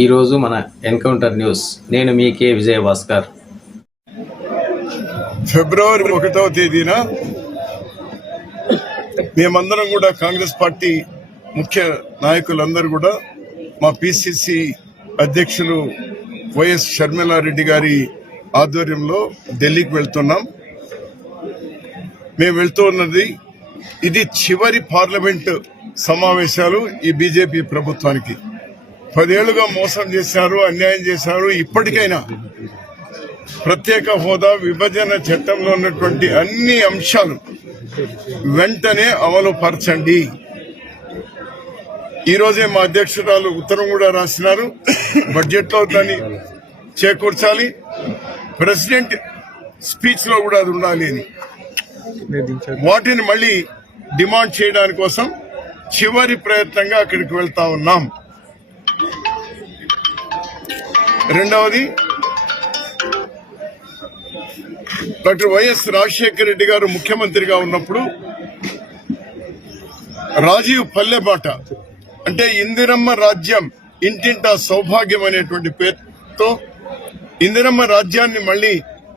ఈరోజు మన encounter news. నేను మీ కే విజయ భాస్కర్ ఫిబ్రవరి ఒకటవ తేదీన మేమందరం కూడా కాంగ్రెస్ పార్టీ ముఖ్య నాయకులందరూ కూడా మా పిసిసి అధ్యక్షులు వైఎస్ షర్మిలారెడ్డి గారి ఆధ్వర్యంలో ఢిల్లీకి వెళ్తున్నాం. మేము వెళ్తూ ఉన్నది ఇది చివరి పార్లమెంట్ సమావేశాలు ఈ బీజేపీ ప్రభుత్వానికి. పదేళ్ళుగా మోసం చేశారు అన్యాయం చేశారు. ఇప్పటికైనా ప్రత్యేక హోదా విభజన చట్టంలో ఉన్నటువంటి అన్ని అంశాలు వెంటనే అమలు పరచండి ఈరోజే మా అధ్యక్షురాలు ఉత్తరం కూడా రాసినారు. బడ్జెట్లో దాన్ని చేకూర్చాలి. ప్రెసిడెంట్ స్పీచ్లో కూడా అది ఉండాలి అని. వాటిని మళ్ళీ డిమాండ్ చేయడానికి కోసం చివరి ప్రయత్నంగా అక్కడికి వెళ్తా ఉన్నాం. రెండవది డాక్టర్ వైఎస్ రాజశేఖర రెడ్డి గారు ముఖ్యమంత్రిగా ఉన్నప్పుడు రాజీవ్ పల్లెబాట అంటే ఇందిరమ్మ రాజ్యం ఇంటింటా సౌభాగ్యం అనేటువంటి పేరుతో ఇందిరమ్మ రాజ్యాన్ని మళ్ళీ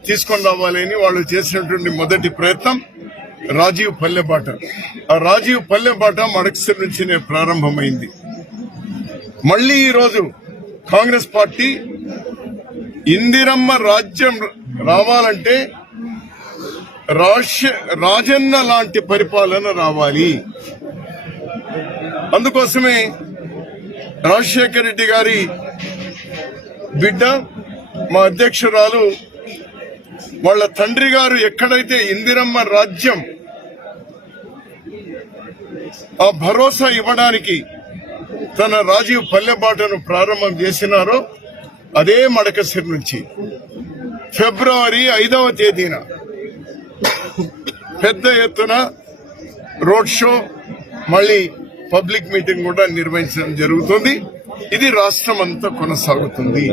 తీసుకొని రావాలని వాళ్ళు చేసినటువంటి మొదటి ప్రయత్నం రాజీవ్ పల్లెబాట ఆ రాజీవ్ పల్లెబాట మడకసిరి నుంచినే ప్రారంభమైంది. మళ్ళీ ఈరోజు కాంగ్రెస్ పార్టీ ఇందిరమ్మ రాజ్యం రావాలంటే రాజన్న లాంటి పరిపాలన రావాలి. అందుకోసమే రాజశేఖర రెడ్డి గారి బిడ్డ మా అధ్యక్షురాలు వాళ్ళ తండ్రి గారు ఎక్కడైతే ఇందిరమ్మ రాజ్యం ఆ భరోసా ఇవ్వడానికి తన రాజీవ్ పల్లెబాటను ప్రారంభం చేసినారో అదే మడకసిరి నుంచి. ఫిబ్రవరి ఐదవ తేదీన పెద్ద ఎత్తున రోడ్ షో మళ్ళీ పబ్లిక్ మీటింగ్ కూడా నిర్వహించడం జరుగుతుంది. ఇది రాష్ట్రం అంతా కొనసాగుతుంది.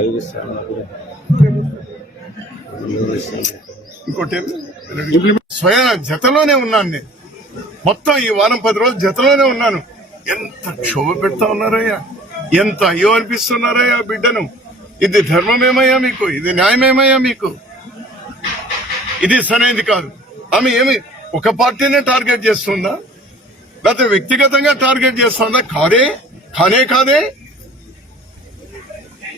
ఇంకోటి స్వయం జతలోనే ఉన్నాను నేను. మొత్తం ఈ వారం పది రోజులు జతలోనే ఉన్నాను. ఎంత క్షోభ పెడతా ఉన్నారయ్యా? ఎంత అయ్యో అనిపిస్తున్నారయ్యా బిడ్డను? ఇది ధర్మమేమయ్యా మీకు? ఇది న్యాయమేమయ్యా మీకు? ఇది సరైనది కాదు. ఆమె ఏమి ఒక పార్టీనే టార్గెట్ చేస్తుందా? లేకపోతే వ్యక్తిగతంగా టార్గెట్ చేస్తుందా? కాదే? కానే కాదే?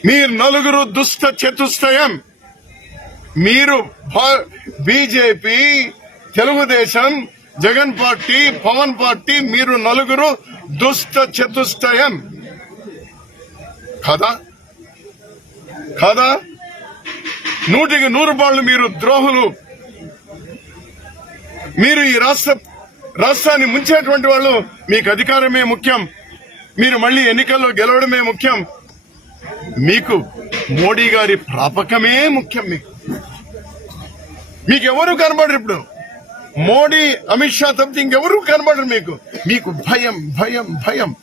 మీరు నలుగురు దుష్ట చతుష్టయం. మీరు BJP Telugu Desam Jagan party Pavan party మీరు నలుగురు దుష్ట చతుష్టయం. కాదా? కాదా? నూటికి నూరు బాళ్ళు మీరు ద్రోహులు. మీరు ఈ రాష్ట్ర రాష్ట్రాన్ని ముంచేటువంటి వాళ్ళు మీకు అధికారమే ముఖ్యం. మీరు మళ్ళీ ఎన్నికల్లో గెలవడమే ముఖ్యం. మీకు మోడీ గారి ప్రాపకమే ముఖ్యం మీకు. మీకు ఎవరు కనబడరు ఇప్పుడు? మోడీ అమిత్ షా తప్పితే ఇంకెవరు కనబడరు మీకు? మీకు భయం భయం భయం.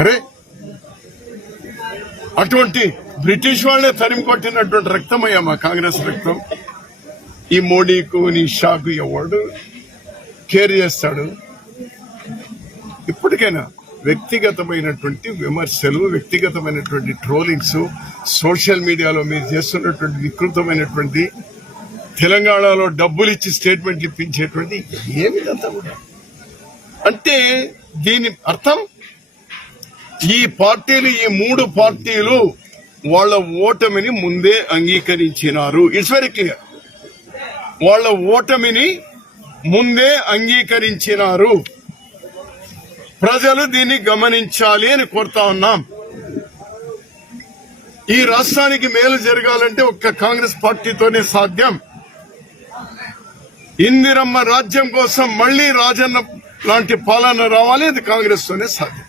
అరే అటువంటి బ్రిటిష్ వాళ్ళే తరిమి కొట్టినటువంటి రక్తమయ్యా మా కాంగ్రెస్ రక్తం. ఈ మోడీకు నీ షాకు ఎవడు కేర్ చేస్తాడు? ఇప్పటికైనా వ్యక్తిగతమైనటువంటి విమర్శలు వ్యక్తిగతమైనటువంటి ట్రోలింగ్స్ సోషల్ మీడియాలో మీరు చేస్తున్నటువంటి వికృతమైనటువంటి తెలంగాణలో డబ్బులు ఇచ్చి స్టేట్మెంట్లు ఇప్పించేటువంటి ఏమిదంతా కూడా. అంటే దీని అర్థం ఈ పార్టీలు ఈ మూడు పార్టీలు వాళ్ళ ఓటమిని ముందే అంగీకరించినారు. ఇట్స్ వెరీ క్లియర్ వాళ్ళ ఓటమిని ముందే అంగీకరించినారు. ప్రజలు దీన్ని గమనించాలి అని కోరుతా ఉన్నాం. ఈ రాష్ట్రానికి మేలు జరగాలంటే ఒక్క కాంగ్రెస్ పార్టీతోనే సాధ్యం. ఇందిరమ్మ రాజ్యం కోసం మళ్ళీ రాజన్న లాంటి పాలన రావాలి అది కాంగ్రెస్ తోనే సాధ్యం.